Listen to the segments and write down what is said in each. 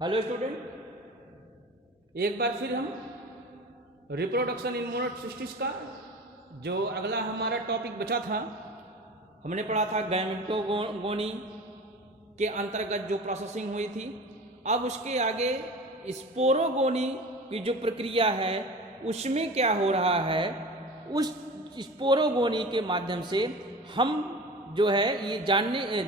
Hello student, एक बार फिर हम रिप्रोडक्शन इन मोनोसिस्टिस का जो अगला हमारा टॉपिक बचा था, हमने पढ़ा था गैमेटोगोनी के अंतर्गत जो प्रोसेसिंग हुई थी। अब उसके आगे स्पोरोगोनी की जो प्रक्रिया है उसमें क्या हो रहा है, उस स्पोरोगोनी के माध्यम से हम जो है ये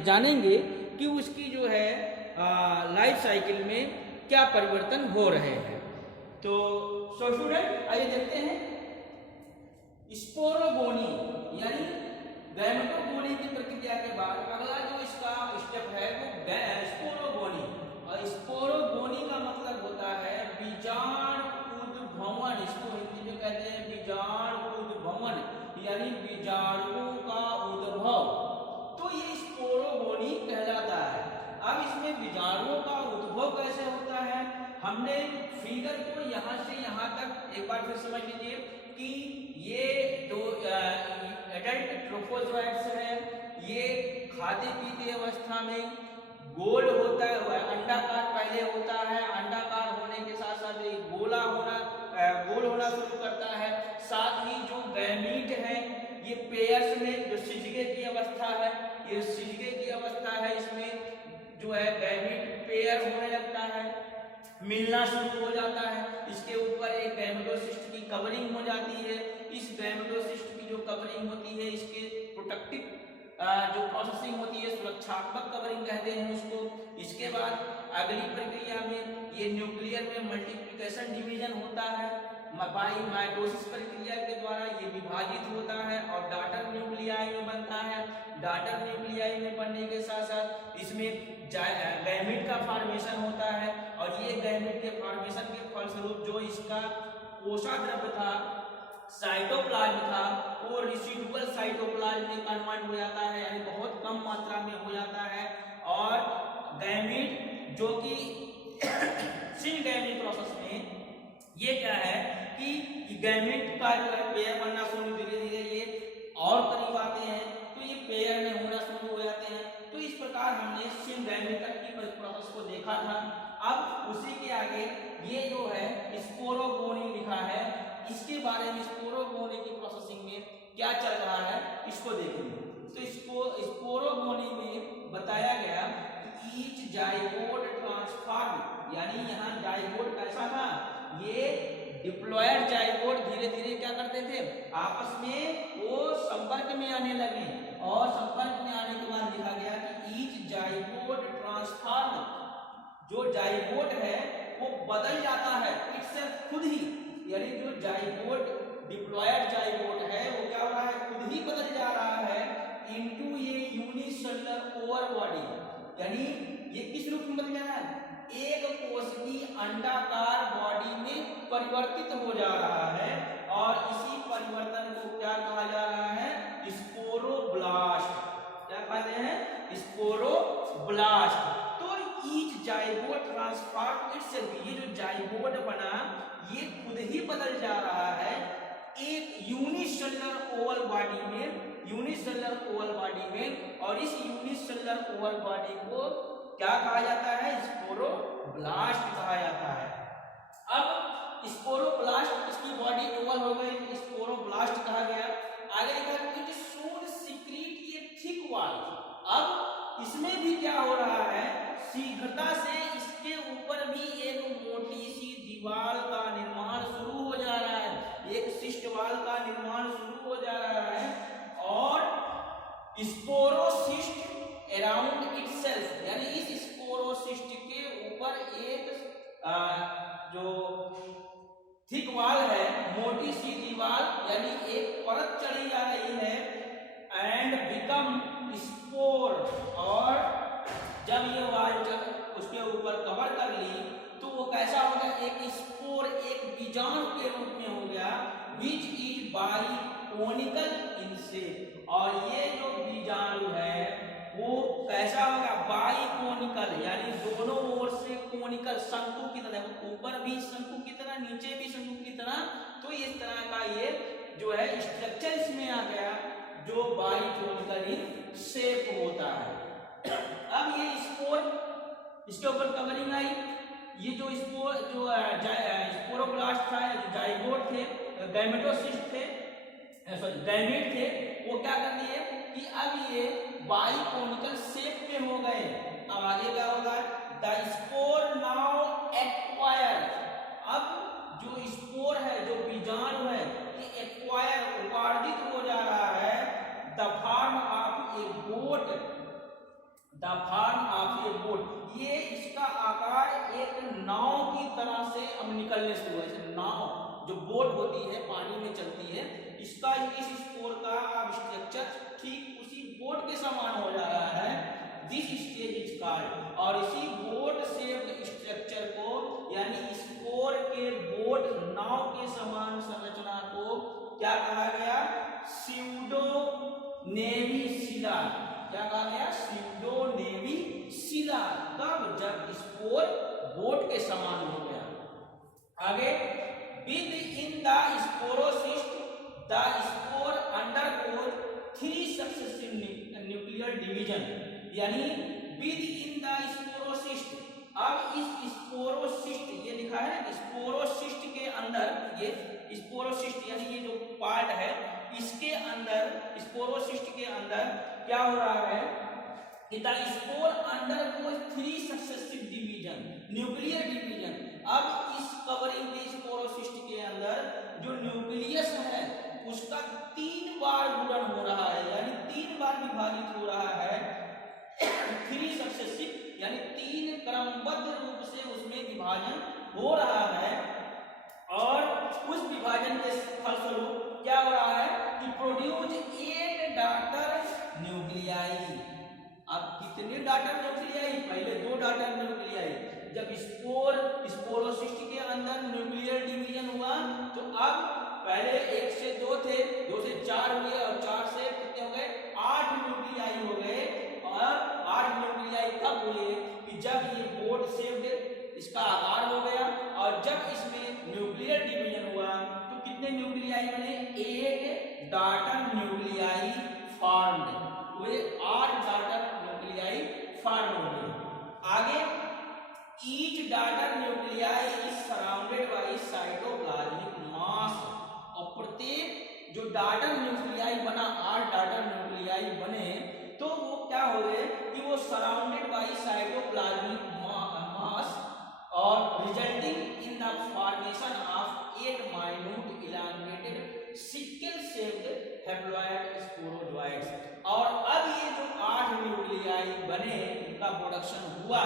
जानेंगे कि उसकी जो है लाइफ साइकिल में क्या परिवर्तन हो रहे हैं। तो स्टूडेंट आइए देखते हैं। स्पोरोगोनी यानी गैमेटोगोनी की प्रक्रिया के बाद अगला जो इसका स्टेप है वो स्पोरोगोनी। और स्पोरोगोनी का मतलब होता है बीजाणु उद्भवन। इसको हिंदी में कहते हैं बीजाणु उद्भवन, यानी बीजाणुओं का उद्भव। तो ये स्पोरोगोनी कहलाता है। अब इसमें बीजाणुओं का उद्भव कैसे होता है, हमने फिगर को यहाँ से यहाँ तक एक बार फिर समझ लीजिए कि ये जो एडल्ट ट्रोफोजोइट्स है ये खाते पीते अवस्था में गोल होता है, अंडाकार पहले होता है। अंडाकार होने के साथ साथ ये गोल होना शुरू करता है। साथ ही जो गैमीट है ये पेयर्स में जो सिजगे की अवस्था है, ये सिजगे की अवस्था है, इसमें जो है गैमीट पेयर होने लगता है, मिलना शुरू हो जाता है। इसके ऊपर एक गैमेटोसिस्ट की कवरिंग हो जाती है। इस गैमेटोसिस्ट की जो कवरिंग होती है इसके प्रोटेक्टिव जो प्रोसेसिंग होती है, सुरक्षात्मक कवरिंग कहते हैं उसको। इसके बाद अगली प्रक्रिया में ये न्यूक्लियर में मल्टीप्लिकेशन डिवीजन होता है। बाई माइटोसिस प्रक्रिया के द्वारा ये विभाजित होता है और डॉटर न्यूक्लियाई में बनता है। डॉटर न्यूक्लियाई में बनने के साथ साथ इसमें गैमीट का फॉर्मेशन होता है और ये गैमीट के फॉर्मेशन के फलस्वरूप जो इसका कोशाद्रव्य था, साइटोप्लाज्म था, वो रेसिडुअल साइटोप्लाज्म में कन्वर्ट हो जाता है, यानी बहुत कम मात्रा में हो जाता है। और गैमीट जो कि सिनगैमिक प्रोसेस में ये क्या है कि गैमीट का जो है पेयर बनना शुरू, धीरे धीरे ये और करीब आते हैं तो ये पेयर में होना शुरू हो जाते हैं। तो इस प्रकार हमने सिनगैमिक की प्रोसेस को देखा था। अब उसी के आगे ये जो है स्पोरोगोनी लिखा है, इसके बारे में स्पोरोगोनी की प्रोसेसिंग में क्या चल रहा है इसको देखेंगे। तो स्पोरोगोनी में बताया गया कि ईच जाइगोट ट्रांसफॉर्म, यानी यहाँ जाइगोट कैसा था, ये डिप्लॉयड जाइगोट धीरे धीरे क्या करते थे, आपस में वो संपर्क में आने लगे। और संपर्क में आने के बाद लिखा गया कि ईच जाइगोट ट्रांसफॉर्म, जो जाइगोट है वो बदल जाता है इटसेल्फ, खुद ही। यानी जो जाइगोट डिप्लॉयड जाइगोट है वो क्या हो रहा है, खुद ही बदल जा रहा है इनटू ये यूनिसेलुलर ओवर बॉडी। यानी ये किस रूप में बदल जा रहा है, एक कोशिकीय अंडाकार बॉडी में परिवर्तित हो जा रहा है। और इसी परिवर्तन को क्या कहा जा रहा है, स्पोरोब्लास्ट। क्या कहते हैं, स्पोरोब्लास्ट। तो ईच जाइगोट ट्रांसफॉर्म इटसेल्फ, ये जो जाइगोट बना ये खुद ही बदल जा रहा है एक यूनिसेलुलर ओवल बॉडी में, यूनिसेलुलर ओवल बॉडी में। और इस यूनिसेलुलर ओवल बॉडी को क्या कहा जाता है, स्पोरोब्लास्ट कहा जाता है। अब स्पोरोब्लास्ट, इसकी बॉडी ओवल हो गई, स्पोरोब्लास्ट कहा गया। आगे लिखा कि सून सीक्रेट ये थिक वॉल। अब इसमें भी क्या हो रहा है, शीघ्रता से इसके ऊपर भी एक मोटी सी दीवार का निर्माण शुरू हो जा रहा है, एक शिष्ट वाल का निर्माण शुरू हो जा रहा है। और स्पोरोसिस्ट अराउंड इटसेल्फ, यानी इस स्पोरोसिस्ट के ऊपर एक जो थिक वाल है, मोटी सी दीवार यानी एक परत चढ़ी जा रही है। एंड बिकम स्पोर, और जब ये वाल उसके ऊपर कवर कर ली तो वो कैसा हो गया, एक स्पोर, एक बीजाणु के रूप में हो गया, which is by conical in shape. और ये जो बीजाणु है वो कैसा होगा, बाई कोनिकल, यानी दोनों ओर से कोनिकल, शंकु की तरह, ऊपर भी शंकु की तरह, नीचे भी शंकु की तरह। तो इस तरह का ये जो है स्ट्रक्चर इसमें आ गया जो बाई कोनिकल इन शेप होता है। अब ये स्पोर, इसके ऊपर कवरिंग आई, ये जो स्पोरोब्लास्ट था, जो जाइगोट थे, गैमेटोसिस्ट थे, सॉरी गैमेट थे, वो क्या कर दिए कि अब ये बाइकोनिकल शेप में हो गए। अब आगे क्या होगा, द स्पोर नाउ एक्वायर, अब जो स्पोर है, जो बीजाणु है, ये एक्वायर उपार्जित हो जा रहा है the form of A boat, the form of A boat, ये इसका आकार एक नाव की तरह से अब निकलने शुरू है। नाव जो बोट होती है, पानी में चलती है, इसका इस स्पोर का अब स्ट्रक्चर ठीक उसी बोट के समान हो जा रहा है। दिस स्टेज इज कॉल्ड, और इसी बोट शेप्ड स्ट्रक्चर को, यानी स्पोर के बोट नाव के समान संरचना को क्या कहा गया, स्यूडोनेविसिला। क्या कहा गया, स्यूडोनेविसिला। तब जब स्पोर बोट के समान हो गया। आगे, with in the sporocyst the spore undergoes 3 successive nuclear division, यानी विद इन द स्पोरोसिस्ट, अब इस स्पोरोसिस्ट, ये लिखा है स्पोरोसिस्ट के अंदर, ये स्पोरोसिस्ट यानी ये जो पार्ट है, इसके अंदर, स्पोरोसिस्ट के अंदर क्या हो रहा है कि the spore undergoes 3 successive division, nuclear division. अब इस कवरिंग के स्पोरोसिस्ट के अंदर जो न्यूक्लियस है उसका 3 बार गुणन हो रहा है, यानी 3 बार विभाजित हो रहा है। 3 सक्सेसिव यानी 3 क्रमबद्ध रूप से उसमें विभाजन हो रहा है, और उस विभाजन के फलस्वरूप क्या हो रहा है कि प्रोड्यूस 8 डॉटर न्यूक्लियाई। अब कितने डॉटर न्यूक्लियाई, पहले 2 डॉटर न्यूक्लियाई। जब स्पोरोसिस्ट के अंदर न्यूक्लियर डिवीजन हुआ तो अब पहले 1 से 2 थे, 2 से 4 हुए, और 4 से कितने हो गए, 8 न्यूक्लियाई हो गए। और 8 न्यूक्लियाई कब हुए कि जब ये बोट शेप्ड इसका आकार हो गया, और जब इसमें न्यूक्लियर डिवीजन हुआ तो कितने न्यूक्लियाई बने, 8 डॉटर न्यूक्लियाई फॉर्म्ड हुए, 8 डॉटर न्यूक्लियाई फॉर्म हो गए। आगे, each daughter nuclei is surrounded by cytoplasmic mass, और प्रत्येक जो डॉटर न्यूक्लियाई बना, 8 डॉटर न्यूक्लियाई बने, तो वो क्या हो गए कि वो सराउंडेड बाय साइटोप्लाज्मिक मास, और resulting in the formation of 8 minute elongated sickle shaped haploid sporozoites. और अब ये जो 8 न्यूक्लियाई बने, उनका प्रोडक्शन हुआ,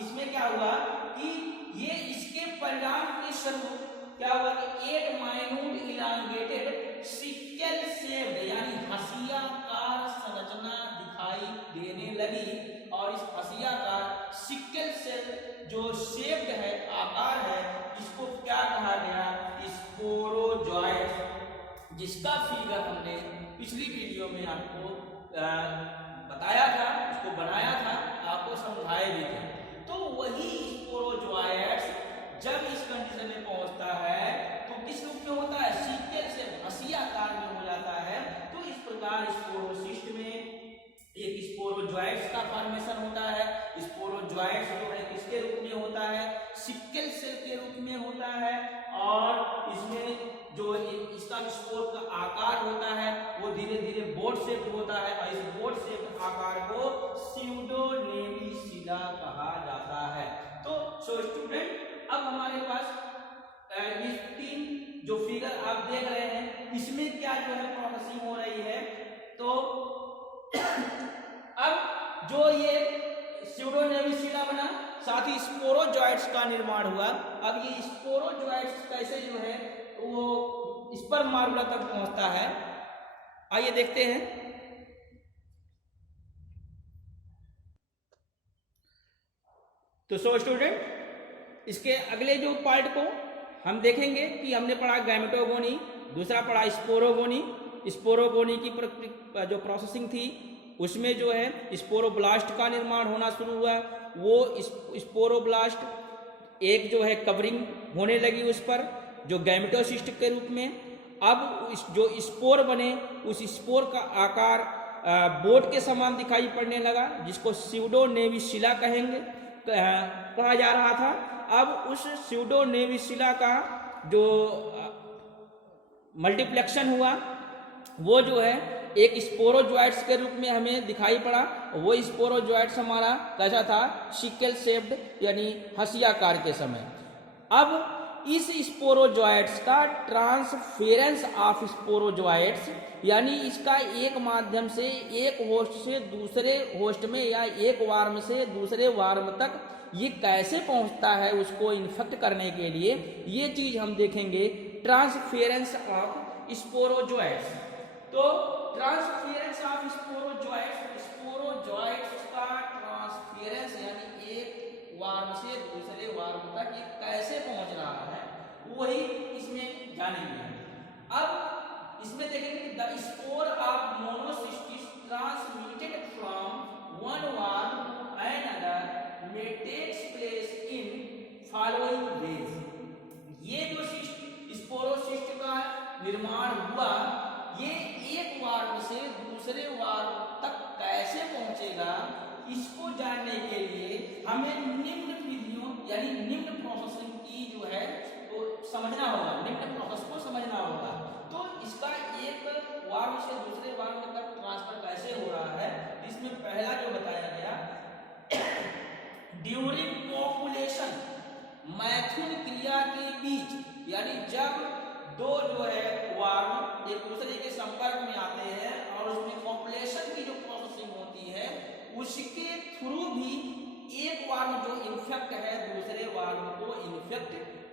इसमें क्या हुआ कि ये इसके परिणाम के स्वरूप क्या हुआ कि 8 माइन्यूट इलांगेटेड सिकल शेप्ड यानी हसियाकार संरचना दिखाई देने लगी, और इस हसियाकार सिकल सेल जो शेप्ड है, आकार है, इसको क्या कहा गया, स्पोरोजोइड, जिसका फिगर हमने पिछली वीडियो में आपको बताया था, उसको बनाया था, आपको समझाए भी थे। तो वही स्पोरोजोइड्स जब इस कंडीशन में पहुंचता है तो किस रूप में होता है, सिकल से हसियाकार में हो जाता है। तो इस प्रकार स्पोरोसिस्ट में एक स्पोरोजोइड्स का फॉर्मेशन होता है। स्पोरोजोइड्स जो है किसके रूप में होता है, सिकल सेल के रूप में होता है, और इसमें जो इसका स्पोर का आकार होता है वो धीरे धीरे बोट शेप होता है, और इस बोट शेप आकार को स्यूडोनेविसिला कहा जाता है। तो स्टूडेंट, अब हमारे पास ये 3 जो फिगर आप देख रहे हैं, इसमें क्या जो है प्रोसेसिंग हो रही है। तो अब जो ये स्यूडोनेविसिला बना, साथ ही स्पोरोजोइड्स का निर्माण हुआ। अब ये स्पोरोजोइड्स कैसे जो है वो स्पर्म मार्बुला तक पहुंचता है, आइए देखते हैं। तो स्टूडेंट, इसके अगले जो पार्ट को हम देखेंगे कि हमने पढ़ा गैमेटोगोनी, दूसरा पढ़ा स्पोरोगोनी। स्पोरोगोनी की जो प्रोसेसिंग थी उसमें जो है स्पोरोब्लास्ट का निर्माण होना शुरू हुआ। वो स्पोरोब्लास्ट एक जो है कवरिंग होने लगी उस पर, जो गैमेटोसिस्ट के रूप में। अब जो स्पोर बने, उस स्पोर का आकार बोट के समान दिखाई पड़ने लगा, जिसको स्यूडोनेविसिला कहा जा रहा था। अब उस स्यूडो नेविसिला का जो मल्टीप्लेक्शन हुआ वो जो है एक स्पोरोजोइट्स के रूप में हमें दिखाई पड़ा। वो स्पोरोजोइट्स हमारा कैसा था, सिकल शेप्ड यानी हंसियाकार के समय। अब इस स्पोरोजोइट्स का ट्रांसफेरेंस ऑफ स्पोरोजोइट्स यानी इसका एक माध्यम से एक होस्ट से दूसरे होस्ट में या एक वार्म से दूसरे वार्म तक ये कैसे पहुंचता है उसको इन्फेक्ट करने के लिए, ये चीज हम देखेंगे ट्रांसफेरेंस ऑफ स्पोरोजोइट्स। तो ट्रांसफेरेंस ऑफ स्पोरोजोइट्स, स्पोरोजोइट्स का ट्रांसफेरेंस यानी एक वार्म से दूसरे वार्म तक ये कैसे पहुंच रहा है वही इसमें जानेंगे। अब इसमें देखेंगे the spore of Monocystis transmitted from one worm to another may takes place in following ways। ये जो स्पोरोसिस्ट का निर्माण हुआ ये एक वार्म से दूसरे वार्म तक कैसे पहुंचेगा, इसको जानने के लिए हमें निम्न विधियों यानी निम्न प्रोसेसिंग की जो है वो समझना होगा, निम्न प्रोसेस को समझना होगा। तो इसका एक वार्म से दूसरे वार्म तक ट्रांसफर कैसे हो रहा है, इसमें पहला जो बताया गया ड्यूरिंग पॉपुलेशन, मैथुन क्रिया के बीच, यानी जब दो जो है वार्म एक दूसरे के संपर्क में आते हैं और उसमें पॉपुलेशन की जो प्रोसेसिंग होती है उसके थ्रू भी एक वार्म जो इन्फेक्ट है दूसरे वार्म को इन्फेक्ट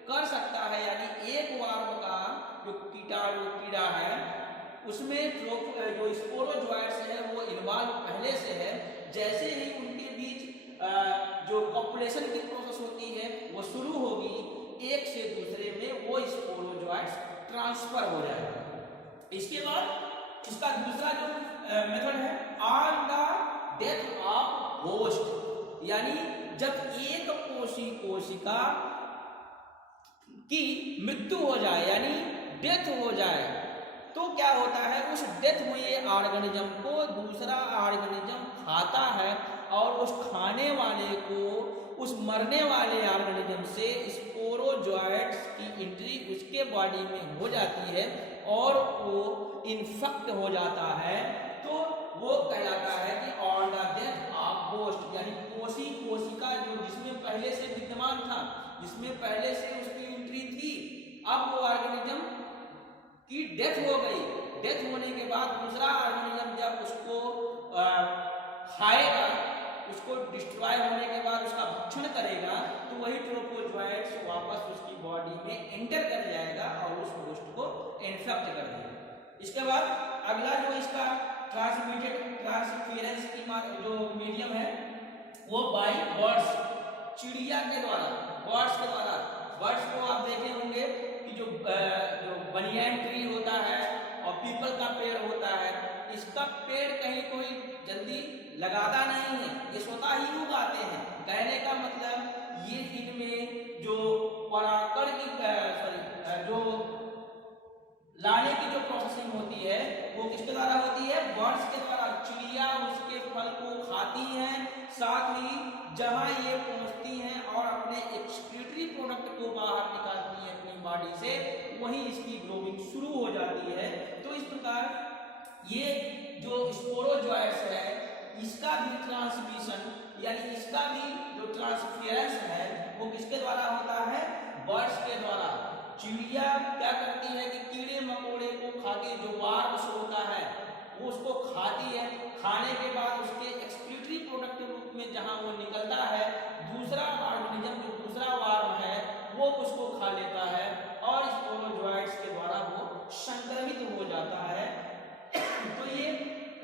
कर सकता है। यानी एक वार्म का जो कीड़ा है उसमें जो स्पोरोजोइट्स है वो इन्वॉल्व पहले से है, जैसे ही उनके बीच जो पॉपुलेशन की प्रोसेस होती है वो शुरू होगी एक से दूसरे में वो स्पोरोजोइट्स ट्रांसफर हो जाएगा। इसके बाद इसका दूसरा जो मेथड है on the death of host, यानी जब एक कोशिका की मृत्यु हो जाए यानी डेथ हो जाए तो क्या होता है, उस डेथ हुए ऑर्गेनिज्म को दूसरा ऑर्गेनिज्म खाता है और उस खाने वाले को उस मरने वाले ऑर्गेनिज्म से स्पोरोजोइट्स की एंट्री उसके बॉडी में हो जाती है और वो इन्फेक्ट हो जाता है। तो वो कहलाता है कि on the death of host, यानी कोशिका जो जिसमें पहले से विद्यमान था, जिसमें पहले से उसकी एंट्री थी, अब वो ऑर्गेनिज्म की डेथ हो गई। डेथ होने के बाद दूसरा ऑर्गेनिज्म जब उसको खाएगा, उसको डिस्ट्रॉय होने के बाद उसका भक्षण करेगा तो वही ट्रोपोजोइट्स वापस उसकी बॉडी में एंटर कर जाएगा और उस होस्ट को इन्फेक्ट कर देगा। इसके बाद अगला जो इसका ट्रांसफेरेंस की जो मीडियम है वो बाय बर्ड्स, चिड़िया के द्वारा, बर्ड्स को आप देखे होंगे कि जो बनियान ट्री होता है और पीपल का पेड़ होता है, इसका पेड़ कहीं कोई जल्दी लगाता नहीं है, ये स्वतः ही उगाते हैं। कहने का मतलब ये इनमें जो परागण की जो लाने की जो प्रोसेसिंग होती है वो किसके द्वारा होती है, बर्ड्स के द्वारा। चिड़िया उसके फल को खाती हैं, साथ ही जहां ये पहुंचती हैं और अपने एक्सक्रीटरी प्रोडक्ट को बाहर निकालती है अपनी बॉडी से, वहीं इसकी ग्रोइंग शुरू हो जाती है। तो इस प्रकार ये जो स्पोरोजोइट्स है इसका भी ट्रांसमिशन यानी इसका भी जो ट्रांसफेरेंस है वो किसके द्वारा होता है, बर्ड्स के द्वारा। चिड़िया क्या करती है कि कीड़े मकोड़े को खाके जो वार्म्स होता है वो उसको खाती है, खाने के बाद उसके एक्सक्रीटरी प्रोडक्ट के रूप में जहां वो निकलता है, दूसरा ऑर्गेनिज्म जो दूसरा वार्म है वो उसको खा लेता है और स्पोरोजोइट्स के द्वारा वो संक्रमित हो जाता है। तो ये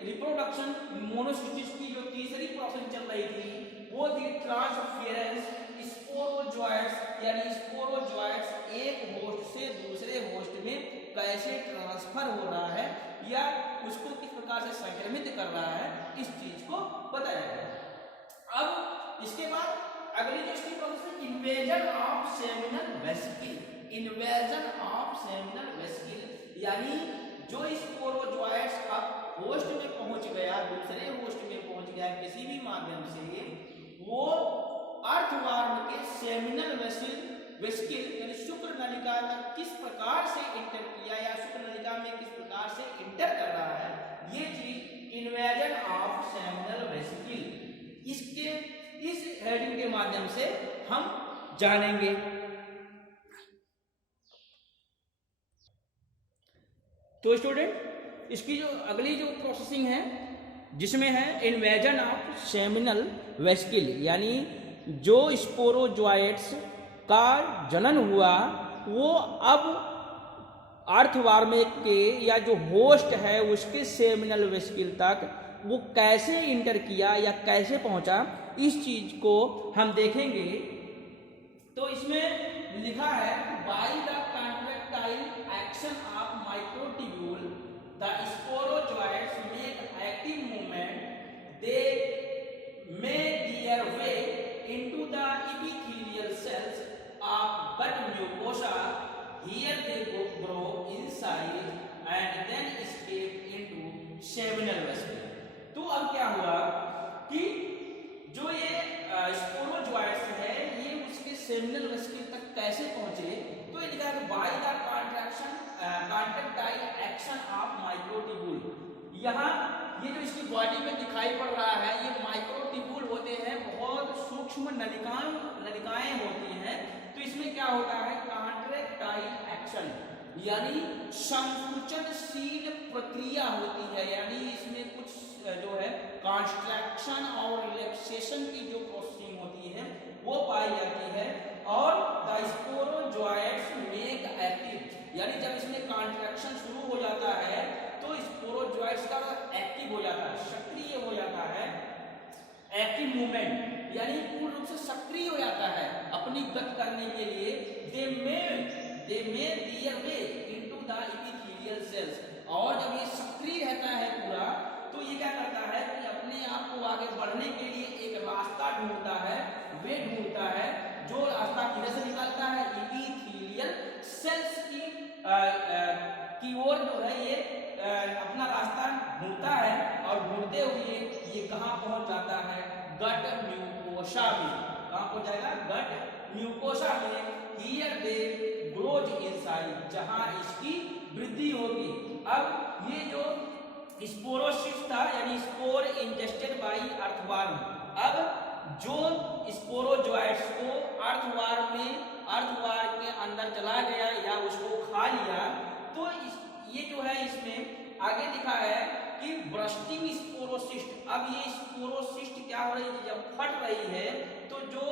रिप्रोडक्शन मोनोसिस्टिस की जो तीसरी प्रोसेस चल रही थी वो थी ट्रांसफेरेंस स्पोरोजोइट्स, यानी स्पोरोजोइट्स एक होस्ट से दूसरे होस्ट में कैसे ट्रांसफर हो रहा है या उसको किस प्रकार से संक्रमित कर रहा है, इस चीज को बताया गया। अब इसके बाद अगली जो इसकी प्रोसेस है invasion of seminal vesicle, invasion of seminal vesicle, यानी जो स्पोरोजोइट्स अब होस्ट में पहुंच गया, दूसरे होस्ट में पहुंच गया किसी भी माध्यम से, वो अर्थवार्म के सेमिनल वेसिकल यानी शुक्र नलिका तक किस प्रकार से इंटर किया या शुक्र नलिका में किस प्रकार से इंटर कर रहा है, ये चीज इन्वेजन ऑफ सेमिनल वेसिकल इसके इस हेडिंग के माध्यम से हम जानेंगे। तो स्टूडेंट इसकी जो अगली जो प्रोसेसिंग है जिसमें है इन्वेजन ऑफ सेमिनल वेसिकल यानी जो स्पोरोजोइट्स का जनन हुआ वो अब अर्थवार्मेक के या जो होस्ट है उसके सेमिनल वेसिकल तक वो कैसे इंटर किया या कैसे पहुंचा, इस चीज को हम देखेंगे। तो इसमें लिखा है by the contractile action of microtubule the sporozoites make active movement, they make their way into the epithelial cells of gut mucosa. Here they grow in size and then escape into seminal vesicle. तो अब क्या हुआ कि जो ये sporozoites है ये उसके सेमिनल वेसिकल तक कैसे पहुंचे, तो ये लिखा है by the contractile action of microtubule. यहाँ ये जो इसकी बॉडी में दिखाई पड़ रहा है ये माइक्रोट्यूब्यूल होते हैं, बहुत सूक्ष्म नलिकाएं होती हैं। तो इसमें क्या होता है कॉन्ट्रैक्टाइल एक्शन यानी संकुचनशील प्रक्रिया होती है, यानी इसमें कुछ जो है कॉन्ट्रैक्शन और रिलैक्सेशन की जो प्रोसेसिंग होती है वो पाई जाती है। और द स्पोरोजोइट्स मेक एक्टिव यानी जब इसमें कॉन्ट्रैक्शन शुरू हो जाता है तो स्पोरोजोइट्स का एक्टिव हो जाता है, सक्रिय हो जाता है, एक्टिव मूवमेंट यानी पूर्ण रूप से सक्रिय हो जाता है अपनी गति करने के लिए। They may their way into the epithelial cells, और जब ये सक्रिय रहता है पूरा तो ये क्या करता है कि अपने आप को आगे बढ़ने के लिए एक रास्ता ढूंढता है, वे ढूंढता है, जो रास्ता किधर से निकलता है एपिथेलियल सेल्स की ओर जो है ये अपना रास्ता ढूंढता है, और ढूंढते हुए ये कहाँ पहुंच जाता है गट म्यूकोसा में। कहाँ पहुंच जाएगा गट म्यूकोसा में। हियर दे ग्रोज इनसाइड, जहां इसकी वृद्धि होगी। अब ये जो स्पोरोसिस्ट था यानी स्पोर इंजेस्टेड बाय अर्थवार्म, अब जो स्पोरोजोइट्स को अर्थवार्म के अंदर चला गया या उसको खा लिया, तो ये जो है इसमें आगे लिखा है कि ब्रस्टिंग स्पोरोसिस्ट। अब ये स्पोरोसिस्ट क्या हो रही है, जब फट रही है तो जो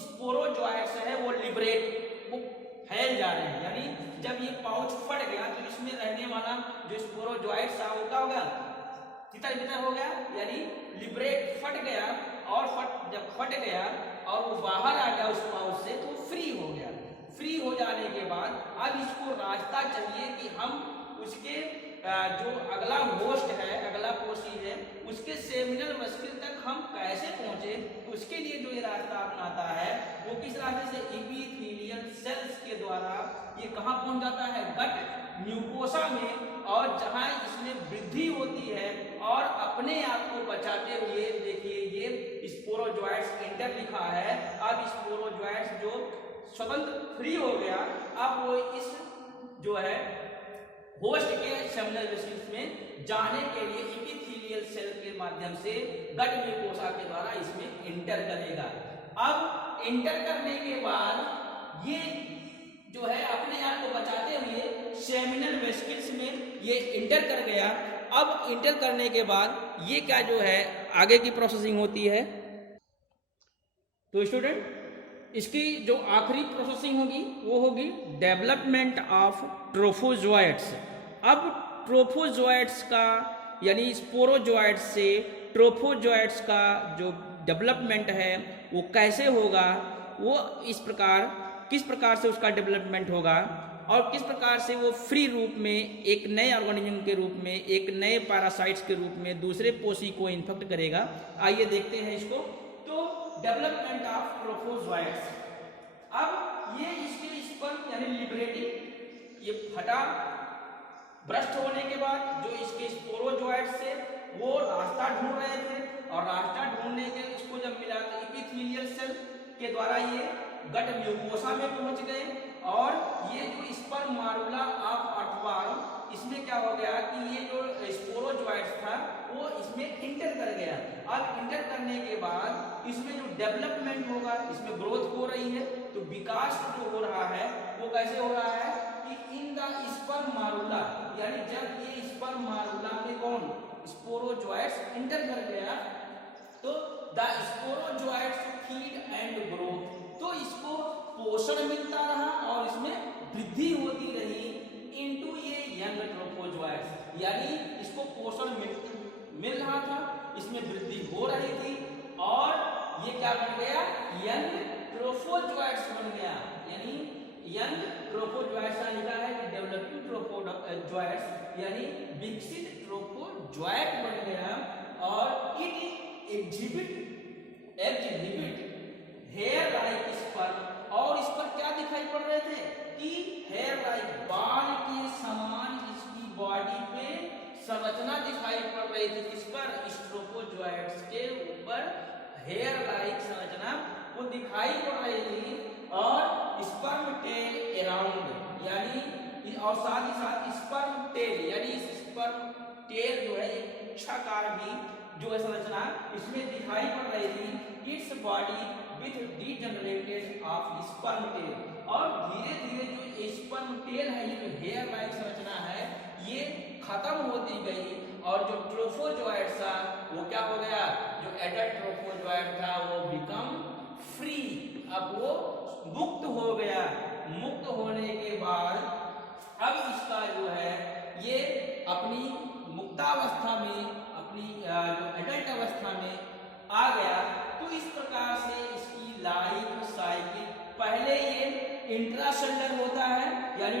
स्पोरोजोइट्स है वो लिबरेट, वो फैल जा रहे हैं, यानी जब ये पाउच फट गया तो इसमें रहने वाला जो स्पोरोजोइट्स था वो क्या हो गया, तितर बितर हो गया, यानी लिबरेट फट गया। और जब फट गया और वो बाहर आ गया उस पाउच से तो फ्री हो गया। फ्री हो जाने के बाद अब इसको रास्ता चाहिए कि हम उसके जो अगला होस्ट है, अगला पोषी है, उसके सेमिनल वेसिकल तक हम कैसे पहुंचे। तो उसके लिए जो ये रास्ता अपनाता है वो किस रास्ते से, एपिथेलियल सेल्स के द्वारा ये कहाँ पहुंच जाता है गट म्यूकोसा में, और जहां इसमें वृद्धि होती है और अपने आप को बचाते हुए देखिए ये स्पोरोजोइट्स इंटर लिखा है। अब स्पोरोजोइट्स जो स्वतंत्र फ्री हो गया, अब वो इस जो है होस्ट के सेमिनल वेसिकल्स में जाने के लिए एपिथेलियल सेल के माध्यम से गट म्यूकोसा के द्वारा इसमें इंटर करेगा। अब इंटर करने के बाद ये जो है अपने आप को बचाते हुए सेमिनल वेसिकल्स में ये इंटर कर गया। अब इंटर करने के बाद ये क्या जो है आगे की प्रोसेसिंग होती है। तो स्टूडेंट इसकी जो आखिरी प्रोसेसिंग होगी वो होगी डेवलपमेंट ऑफ ट्रोफोजोइट्स। अब ट्रोफोजोइट्स का यानी स्पोरोजोइट्स से ट्रोफोजोइट्स का जो डेवलपमेंट है वो कैसे होगा, वो किस प्रकार से उसका डेवलपमेंट होगा और किस प्रकार से वो फ्री रूप में एक नए ऑर्गेनिज्म के रूप में, एक नए पैरासाइट्स के रूप में दूसरे पोषी को इन्फेक्ट करेगा। आइए देखते हैं इसको। तो डेवलपमेंट ऑफ ट्रोफोजोइट्स, अब ये इसके स्पर्म यानी लिबरेटिंग, ये फटा भ्रष्ट होने के बाद जो इसके स्पोरोजोइट्स से वो रास्ता ढूंढ रहे थे, और रास्ता ढूंढने के इसको जब मिला तो एपिथेलियल सेल के द्वारा ये गट म्यूकोसा में पहुंच गए और ये जो स्पर्म मारुला ऑफ अर्थवर्म, इसमें क्या हो गया कि ये जो स्पोरोजोइट्स था वो इसमें इंटर कर गया। अब इंटर करने के बाद इसमें जो डेवलपमेंट होगा, इसमें ग्रोथ हो रही है, तो विकास जो हो रहा है वो कैसे हो रहा है कि इन द स्पर्म मारुला, यानी जब ये स्पर्म मारुला में कौन स्पोरोजोइट्स इंटर कर गया तो the sporozoites feed and growth, तो इसको पोषण मिलता रहा और इसमें वृद्धि होती रही इनटू ये यंग ट्रोफोजोइट्स, यानी इसको पोषण मिल रहा था, इसमें वृद्धि हो रही थी और ये क्या बन गया यंग ट्रोफोजोइट्स बन गया। यानी यंग ट्रोफोजोइट्स लिखा है कि डेवलपिंग ट्रोफोजोइट्स यानी विकसित ट्रोफोजोइट बन गया और it exhibit hair like sperm, और इस पर क्या दिखाई पड़ रहे थे कि हेयर लाइक बाल के समान इसकी बॉडी पे संरचना दिखाई पड़ रही थी। किस पर ट्रोफोजोइट्स के ऊपर हेयर लाइक संरचना वो दिखाई पड़ रही थी और स्पर्म टेल अराउंड, यानी और साथ ही साथ स्पर्म टेल यानी स्पर्म टेल जो है इच्छाकार भी जो है संरचना इसमें दिखाई पड़ रही थी। Its body with degenerated of sperm tail, और धीरे धीरे जो स्पर्म टेल है, ये जो हेयर लाइक संरचना है ये खत्म होती गई और जो ट्रोफोजोइट था वो क्या हो गया, जो एडल्ट ट्रोफोजोइट था वो बिकम फ्री, अब वो मुक्त हो गया। मुक्त होने के बाद अब इसका जो है ये अपनी मुक्तावस्था में, अपनी जो एडल्ट अवस्था में आ गया। तो इस प्रकार से इसकी लाइफ साइकिल, पहले ये इंट्रासेलुलर होता है, यानी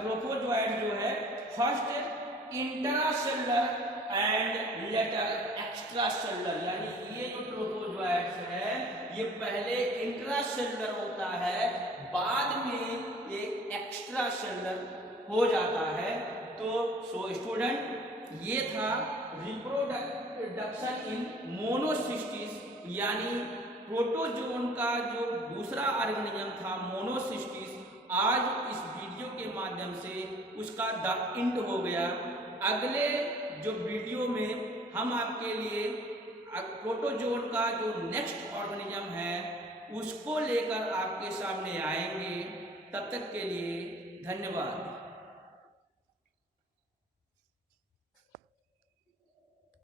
ट्रोफोजोइट जो है first intracellular and later extracellular, यानी ये जो ट्रोफोजोइट्स है ये पहले इंट्रासेलुलर होता है, बाद में ये एक्स्ट्रासेलुलर हो जाता है। तो सो स्टूडेंट ये था रिप्रोडक्शन इन मोनोसिस्टिस, यानी प्रोटोजोन का जो दूसरा ऑर्गेनिज्म था मोनोसिस्टिस। आज इस वीडियो के माध्यम से उसका द एंड हो गया। अगले जो वीडियो में हम आपके लिए प्रोटोजोन का जो नेक्स्ट ऑर्गेनिज्म है उसको लेकर आपके सामने आएंगे। तब तक के लिए धन्यवाद।